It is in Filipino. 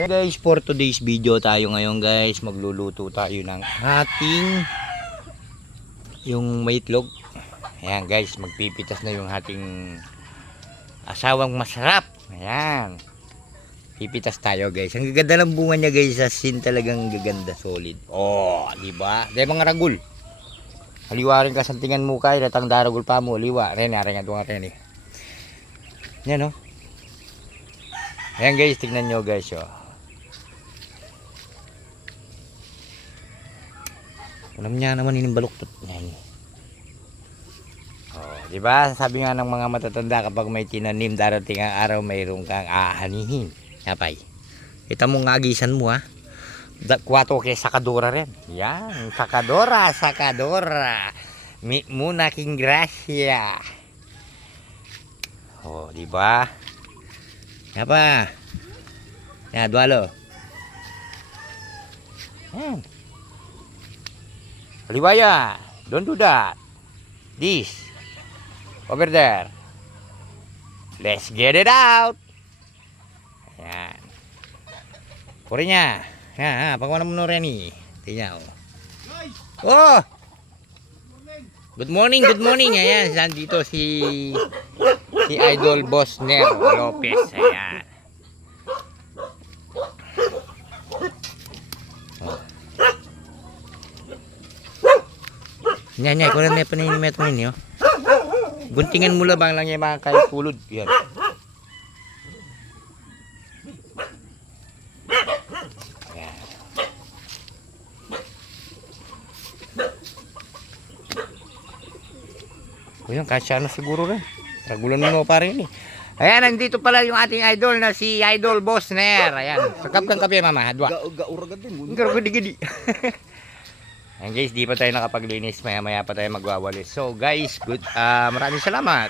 Guys, for today's video tayo ngayon guys, magluluto tayo ng ating yung may itlog. Ayan guys, magpipitas na yung ating asawang masarap. Ayan, pipitas tayo guys. Ang gaganda ng bunga niya guys, asin talagang gaganda, solid. Oh, diba? Dahil mga ragul, haliwa rin kasantingan mo kay datang daragul pa mo, liwa rin nga doon rin eh. Yan oh. Ayan guys, tignan nyo guys oh. Alam niya naman yung baluktot. Yan. Oh, di ba? Sabi nga ng mga matatanda, kapag may tinanim, darating ang araw mayroong kang ahanihin. Yapay. Kita mo nga agisan mo ha. Kuwato kay sakadora rin. Yan, sakadora, sakadora. Mi muna king gracia. Oh, di ba? Apa? Yan, dualo. Yan. Liwaya, don't do that. This over there. Let's get it out. Ayan. Puri niya. Ha, pagwana mo rin eh. Tingnan oh. Oh! Good morning, good morning. Ayan, nandito si Idol Boss Ner Lopez. Ayan. Nya, kung may paninimet mo ninyo. Guntingan mula bang lang yung mga kayo pulod. Yan. Yan. O yun, kasya na siguro rin. Ragulan mo pa rin eh. Ayan, nandito pala yung ating idol na si Idol Boss Ner. Ayan, sakap kang kape mama. Hadwa. Gauragad din. Gidi-gidi. Ayan guys, di pa tayo nakapaglinis, maya maya pa tayo magwawalis. So guys, good, maraming salamat.